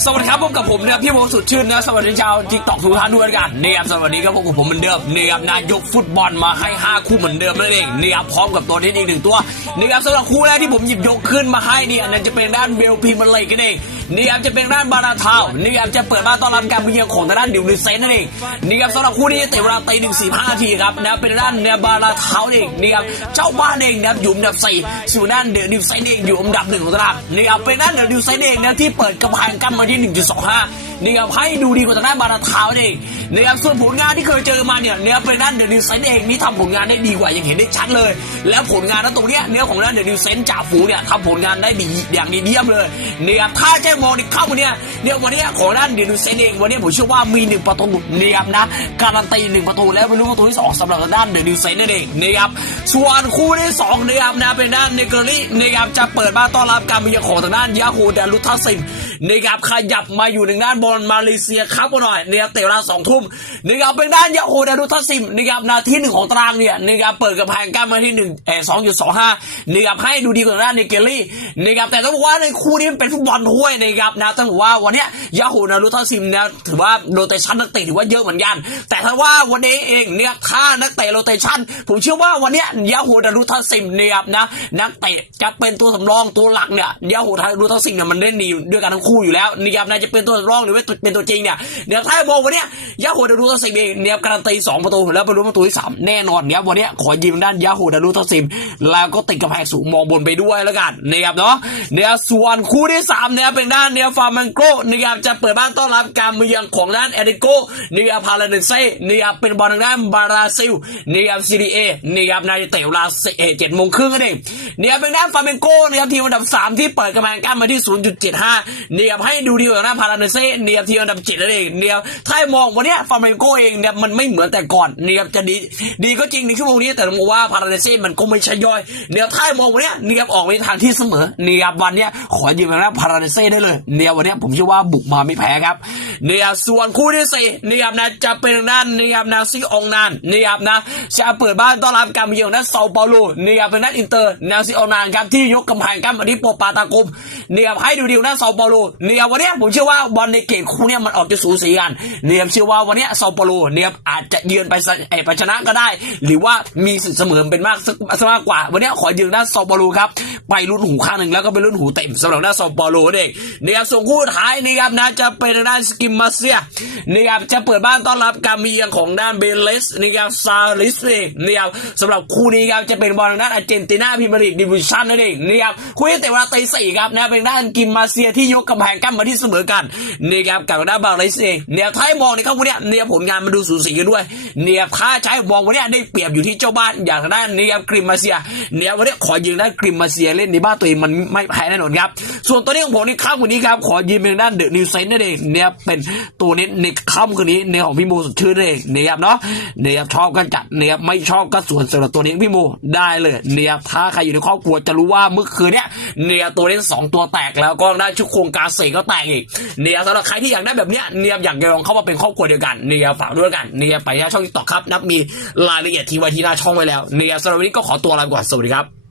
สวัสดีครับพบกับผมนะครับพี่โมสุดชื่นนะสวัสดีชาวทิกตอกทุกท่านด้วยกันเนะครับสวัสดีครับพบกับผมเหมือนเดิมเนะครับนายกฟุตบอลมาให้ 5 คู่เหมือนเดิมนั่นเองเนะครับพร้อมกับตัวนี้อีกหนึ่งตัวเนะครับสำหรับคู่แรกที่ผมหยิบยกขึ้นมาให้เนี่ยนั่นจะเป็นด้านเบลพีมันเลยกันเองเนะครับจะเป็นด้านบาราเทานะครับจะเปิดบ้านต้อนรับการมาเยือนของทางด้านดิวนิเซนนั่นเองเนะครับสำหรับคู่นี้เตะเวลาตีหนึ่งสี่ห้านาทีครับนะเป็นด้านเนี่ยบาราเทาเองนะครับเจ้าบ้านเองนะอยู่อันดับสี่ส่วนด้านเดอะดิวเซนเองอยู่อันดับหนึ่งของตารางนะครับเป็นด้านเดอะดิวเซนเองนะที่เปิดกระพายกันมาที่1.25 นี่ครับให้ดูดีกว่าทางด้านบาราท้าเองนะครับส่วนผลงานที่เคยเจอมาเนี่ยเนื้อเป็นด้านเดอะนิวเซนเองนี่ทำผลงานได้ดีกว่าอย่างเห็นได้ชัดเลย แล้วผลงานนั้นตรงเนี้ยเนื้อของด้านเดอะนิวเซนจ่าฝูเนี่ยทำผลงานได้ดีอย่างดีเยี่ยมเลยนะครับถ้าแจ้งมองในเข้าวันเนี้ยเนี่ยวันเนี้ยของด้านเดอะนิวเซนเองวันเนี้ยผมเชื่อว่ามีหนึ่งประตูนะครับนะการันตีหนึ่งประตูแล้วไม่รู้ประตูที่สองสำหรับด้านเดอะนิวเซนนั่นเองนะครับส่วนคู่ที่สองนะครับนะเป็นด้านเนเกอรี่นะครับจะเปิดบ้านต้อนรับการมาเยือนของทางด้านยาฮูดารุทัสซิมนะครับขยับมาอยู่หนึ่งด้านบอลมาเลเซียครับกันหน่อยนะครับเตะเวลาสองทุ่มนะครับเป็นด้านยาฮูดารุทัสซิมนะครับนาทีหนึ่งของตารางเนี่ยนะครับเปิดกับแพงกั้นมาที่หนึ่งเอสองจุดสองห้านะครับให้ดูดีกว่าด้านเนเกอรี่นะครับแต่ต้องบอกว่าในคู่นี้มันเป็นฟุตบอลถ้วยนะครับนะต้องบอกว่าวันเนี้ยยาฮูดารุทัสซิมเนะถือว่าโรเตชันนักเตะถือว่าเยอะเหมือนกัน แต่ถ้าว่าวันนี้เองเนี่ยถ้านักเตะโรเตชันผมเชื่อว่าวันเนี้ยยาฮูดารุทัสซิมเนะครับนะนักเตะจะเป็นตัวสำรองตัวหลักเนี่ยยาฮูดารุทัสซิมเนี่ยมันเล่นดีด้วยกันทั้งคู่อยู่แล้วนะครับนะจะเป็นตัวสำรองหรือว่าเป็นตัวจริงเนี่ยเนี่ยวถ้าบอกวันเนี้ยยาฮูดารุทัสซิมเองเนี่ยการันตีสองประตูแล้วไปรู้ประตูที่สามแน่นอนเนี่ยวันเนี้ยขอยิงด้านยาฮูดารุทัสซิมแล้วก็ติดกระแพงสูงมองบนไปด้วยแล้วกันนะครับเนาะเนี่ยส่วนคู่ที่สามเนี่ยเป็นด้านเนี่ยฟาร์มันโกนะครับจะเปิดบ้านต้อนรับการเยือนของด้านเอริโกเนะครับพาราเดนเซ่นะครับเป็นบอลทางด้านบราซิลเนะครับซีรีเอเนะครับในเตะเวลาเจ็ดโมงครึ่งนั่นเองเนี่ยเป็นด้านฟาร์มันโกนะครับทีมอันดับสามที่เปิดกระแพงกั้นมาที่ 0.75นะครับให้ดูดีกว่าหน้าพาราเดนเซ่เนียบที่อันดับเจ็ดนั่นเองนะครับถ้ามองวันเนี้ยฟาร์มันโกเองเนี่ยมันไม่เหมือนแต่ก่อนเนียบจะดีดีก็จริงในชั่วโมงนี้แต่ต้องว่าพาราเดซีมันก็ไม่ใช่ย่อยเนียบถ้ามองวันเนี้ยนะครับออกในทางที่เสมอเนียบวันเนี้ยขอยืมนะพาราเดซีได้เลยเนียบวันเนี้ยผมเชื่อว่าบุกมาไม่แพ้ครับ เนียส่วนคู่ที่สี่นะครับนะจะเป็นทางด้านนะครับนาซิองนานนะครับนะจะเปิดบ้านต้อนรับการมาเยือนนัดเซาเปาโลนะครับเป็นนัดอินเตอร์นาซิองนานครับที่ยกกำแพงกันมาที่โปปาตากมนะครับให้ดูดีหน้าเซาเปาโลนะครับวันเนี้ยผมเชื่อว่าบอลในเกมคู่เนี้ยมันออกจะสูสีกันนะครับเชื่อว่าวันเนี้ยเซาเปาโลนะครับอาจจะเยือนไปไอไปชนะก็ได้ หรือว่ามีสิทธิ์เสมอเป็นมากสักมากกว่า วันเนี้ยขอยืนหน้าเซาเปาโลครับไปรุ่นหูข้างหนึ่งแล้วก็ไปรุ่นหูเต็มสำหรับหน้าเซาเปาโลเองนะครับส่งคู่ท้ายนะครับนะจะเป็นทางด้านสกิมมาเซียนะครับจะเปิดบ้านต้อนรับการมีเยือนของด้านเบเลสนะครับซาลิสเองนะครับสำหรับคู่นี้ครับจะเป็นบอลทางด้านอาร์เจนตินาพรีเมียร์ลีกดิวิชั่นนั่นเองนะครับคู่นี้แต่เวลาตีสี่ครับนะเป็นด้านกิมมาเซียที่ยกกำแพงกั้นมาที่เสมอกันนะครับกับด้านบาเลสเองเนี่ยถ้าให้มองในข้างวันเนี้ยเนี่ยผลงานมันดูสูสีกันด้วยเนี่ยถ้าใช้มองวันนี้ได้เปรียบอยู่ที่เจ้าบ้านอย่างทางด้านเนี่ยกริมมาเซียเนี่ยวันนี้ขอยืนด้านกริมมาเซียเล่นในบ้านตัวเองมันไม่แพ้แน่นอนครับ ส่วนตัวนี้ของผมในค่ำวันนี้ครับขอยืนเป็นด้านเดอะนิวเซนนั่นเองเนี่ยเป็นตัวนี้ในค่ำคืนนี้ในของพี่โมสดชื่อนั่นเองนะครับเนาะเนี่ยชอบก็จัดเนี่ยไม่ชอบก็ส่วนสำหรับตัวนี้พี่โมได้เลยเนี่ยถ้าใครอยู่ในครอบครัวจะรู้ว่าเมื่อคืนเนี้ยเนี่ยตัวนี้สองตัวแตกแล้วก็ได้ชุกโครงการเสกก็แตกอีกเนี่ยสำหรับใครที่อยากได้แบบเนี้ยเนี่ยอยากลองเข้ามาเป็นครอบครัวเดียวกันเนี่ยฝากด้วยกันเนี่ยไปที่ช่องติ๊กต็อกครับนับมีรายละเอียดทีไว้ที่หน้าช่องไว้แล้วเนี่ยสำหรับวันนี้ก็ขอตัวลาไปก่อนสวัสดีครับ